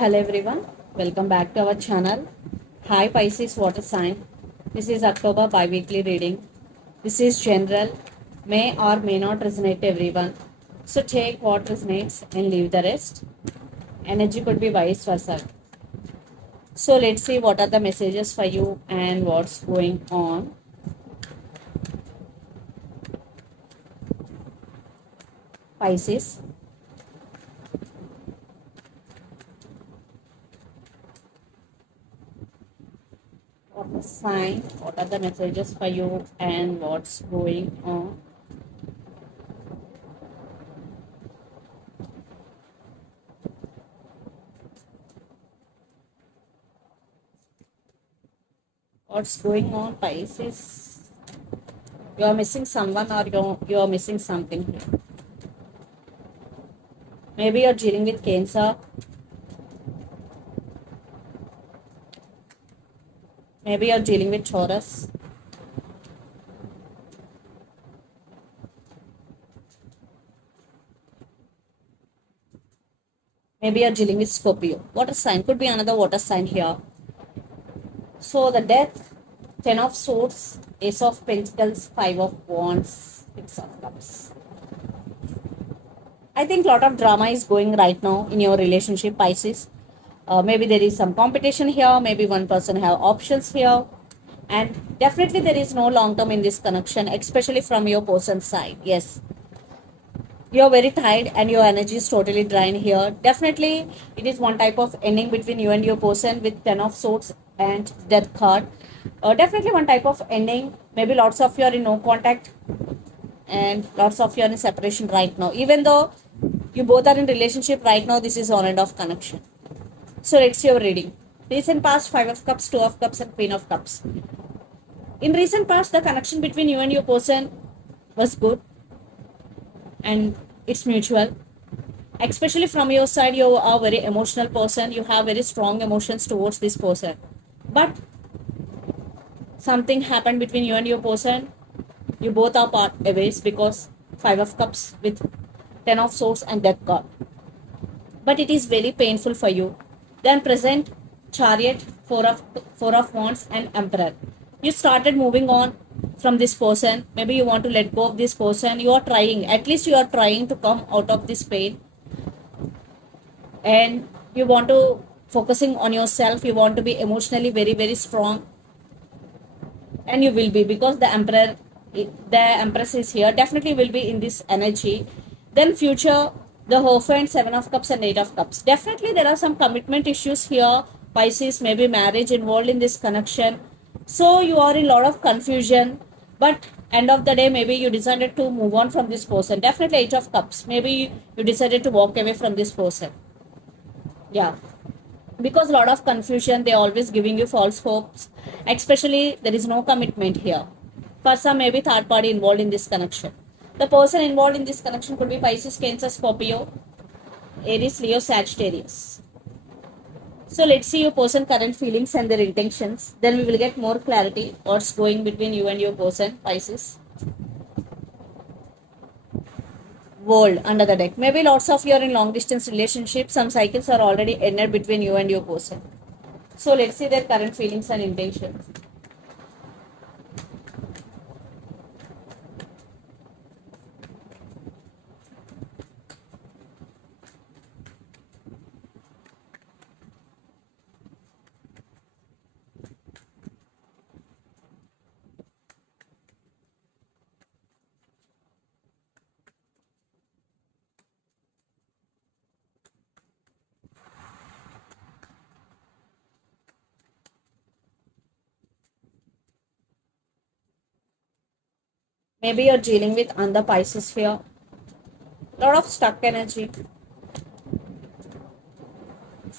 Hello everyone, welcome back to our channel. Hi Pisces water sign. This is October bi-weekly reading. This is general, may or may not resonate to everyone. So take what resonates and leave the rest. Energy could be vice versa. So let's see what are the messages for you and what's going on. Pisces. Water sign, what are the messages for you and what's going on. What's going on, Pisces? You are missing someone or you are missing something here. Maybe you're dealing with Cancer. Maybe you're dealing with Taurus. Maybe you're dealing with Scorpio. Water sign. Could be another water sign here. So the Death, 10 of Swords, Ace of Pentacles, 5 of Wands, 6 of Cups. I think a lot of drama is going right now in your relationship, Pisces. Maybe there is some competition here. Maybe one person have options here. And definitely there is no long term in this connection, especially from your person's side. Yes. You're very tired and your energy is totally drained here. Definitely, it is one type of ending between you and your person with 10 of Swords and Death card. Definitely one type of ending. Maybe lots of you are in no contact and lots of you are in separation right now. Even though you both are in relationship right now, this is on and off connection. So let's see your reading. Recent past, 5 of Cups, 2 of Cups and Queen of Cups. In recent past, the connection between you and your person was good and it's mutual. Especially from your side, you are a very emotional person. You have very strong emotions towards this person. But something happened between you and your person. You both are part ways because 5 of Cups with 10 of Swords and Death card. But it is very painful for you. Then present Chariot, 4 of Wands and Emperor. You started moving on from this person. Maybe you want to let go of this person. You are trying, at least you are trying to come out of this pain. And you want to focusing on yourself. You want to be emotionally very, very strong. And you will be because the Empress is here. Definitely will be in this energy. Then future, the Hierophant, 7 of Cups and 8 of Cups. Definitely there are some commitment issues here. Pisces, maybe marriage involved in this connection. So you are in a lot of confusion. But end of the day, maybe you decided to move on from this person. Definitely 8 of Cups. Maybe you decided to walk away from this person. Yeah. Because a lot of confusion, they always giving you false hopes. Especially there is no commitment here. For some, maybe third party involved in this connection. The person involved in this connection could be Pisces, Cancer, Scorpio, Aries, Leo, Sagittarius. So let's see your person current feelings and their intentions. Then we will get more clarity what's going between you and your person, Pisces. World under the deck. Maybe lots of you are in long distance relationships. Some cycles are already ended between you and your person. So let's see their current feelings and intentions. Maybe you're dealing with under Pisces sphere. Lot of stuck energy.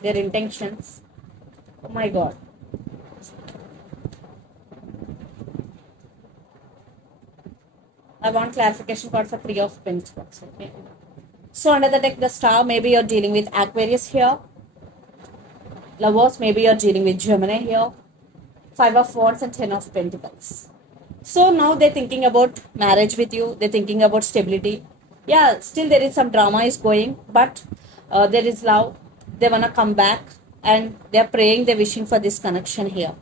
Their intentions. Oh my god. I want clarification card for 3 of Pentacles. Okay. So under the deck, the Star, maybe you're dealing with Aquarius here. Lovers, maybe you're dealing with Gemini here. 5 of Wands and 10 of Pentacles. So now they're thinking about marriage with you. They're thinking about stability. Yeah, still there is some drama is going, but there is love. they want to come back, and they're praying, they're wishing for this connection here.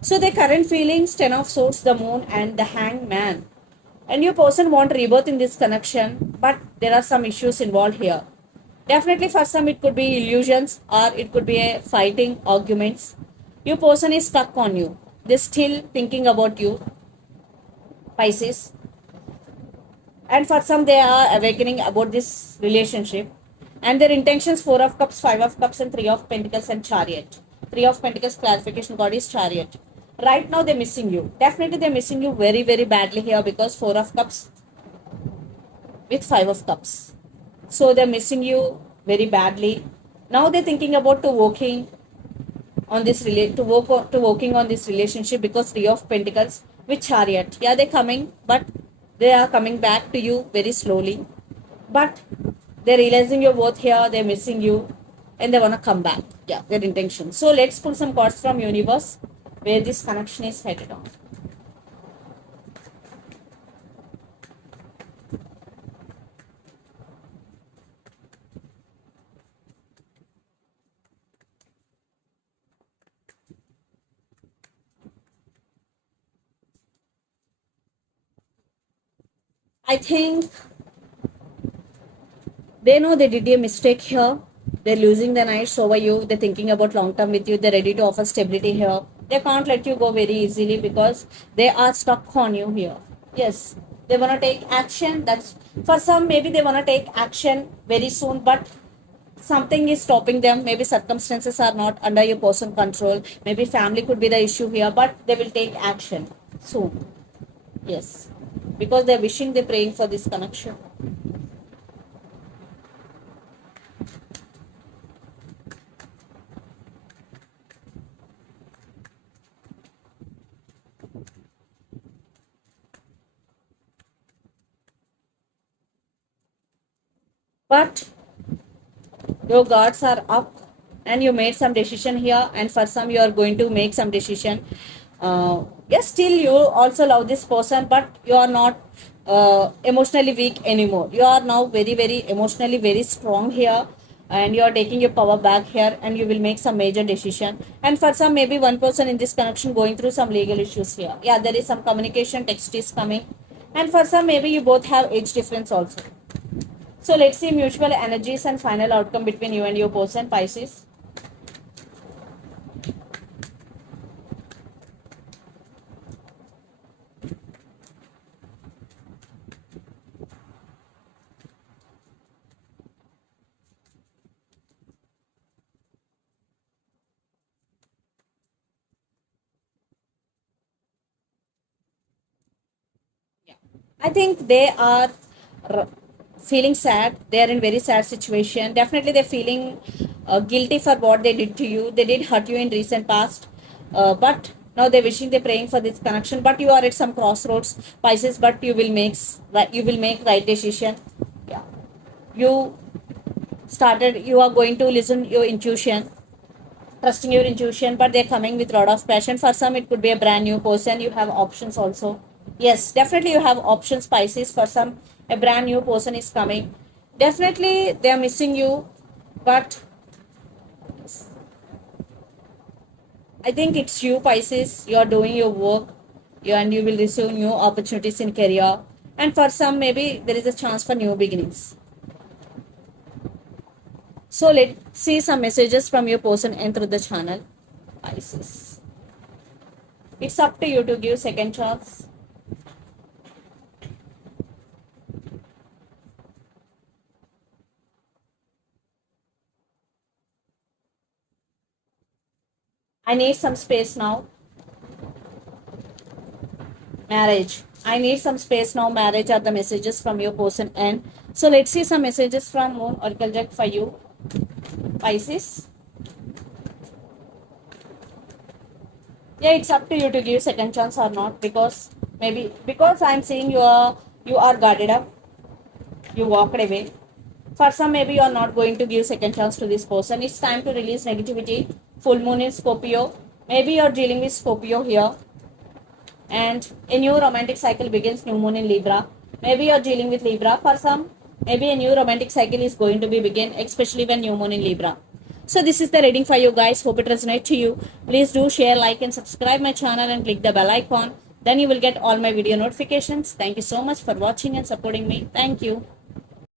So the current feelings, Ten of Swords, the Moon, and the Hangman. And your person want rebirth in this connection, but there are some issues involved here. Definitely for some it could be illusions, or it could be a fighting, arguments. Your person is stuck on you. They're still thinking about you, Pisces. And for some they are awakening about this relationship. And their intentions, Four of Cups, Five of Cups, and Three of Pentacles, and Chariot. Three of Pentacles clarification card is Chariot. Right now they're missing you. Definitely they're missing you very, very badly here, because Four of Cups with Five of Cups. So they're missing you very badly. Now they're thinking about to working on this working on this relationship, because Three of Pentacles with Chariot. Yeah, they're coming, but they are coming back to you very slowly. But they're realizing your worth here, they're missing you, and they want to come back. Yeah, their intention. So let's pull some cards from universe where this connection is headed on. I think they know they did a mistake here. They're losing the nights over you. They're thinking about long term with you. They're ready to offer stability here. They can't let you go very easily, because they are stuck on you here. Yes, they want to take action. That's for some, maybe they want to take action very soon, but something is stopping them. Maybe circumstances are not under your personal control. Maybe family could be the issue here, but they will take action soon. Yes, because they're wishing, they're praying for this connection. But your guards are up, and you made some decision here, and for some you are going to make some decision. Yes, still you also love this person, but you are not emotionally weak anymore. You are now very, very emotionally very strong here, and you are taking your power back here, and you will make some major decision. And for some, maybe one person in this connection going through some legal issues here. Yeah, there is some communication, text is coming. And for some, maybe you both have age difference also. So let's see mutual energies and final outcome between you and your person, Pisces. I think they are feeling sad. They are in very sad situation. Definitely they're feeling guilty for what they did to you. They did hurt you in recent past, but now they're wishing, they're praying for this connection. But you are at some crossroads, Pisces, but you will make right decision. Yeah, you are going to listen your intuition, trusting your intuition, but they're coming with a lot of passion. For some it could be a brand new person. You have options also. Yes, definitely you have options, Pisces. For some, a brand new person is coming. Definitely they are missing you, but I think it's you, Pisces. You are doing your work, and you will receive new opportunities in career. And for some, maybe there is a chance for new beginnings. So let's see some messages from your person and through the channel, Pisces. It's up to you to give second chance. I need some space now. Marriage. I need some space now. Marriage are the messages from your person. And so let's see some messages from Moon Oracle deck for you, Pisces. Yeah, it's up to you to give second chance or not, because I'm seeing you are guarded up. You walked away. For some, maybe you are not going to give second chance to this person. It's time to release negativity. Full moon in Scorpio. Maybe you're dealing with Scorpio here, and a new romantic cycle begins. New moon in Libra. Maybe you're dealing with Libra. For some, maybe a new romantic cycle is going to be begin, especially when new moon in Libra. So this is the reading for you guys. Hope it resonates to you. Please do share, like and subscribe my channel and click the bell icon. Then you will get all my video notifications. Thank you so much for watching and supporting me. Thank you.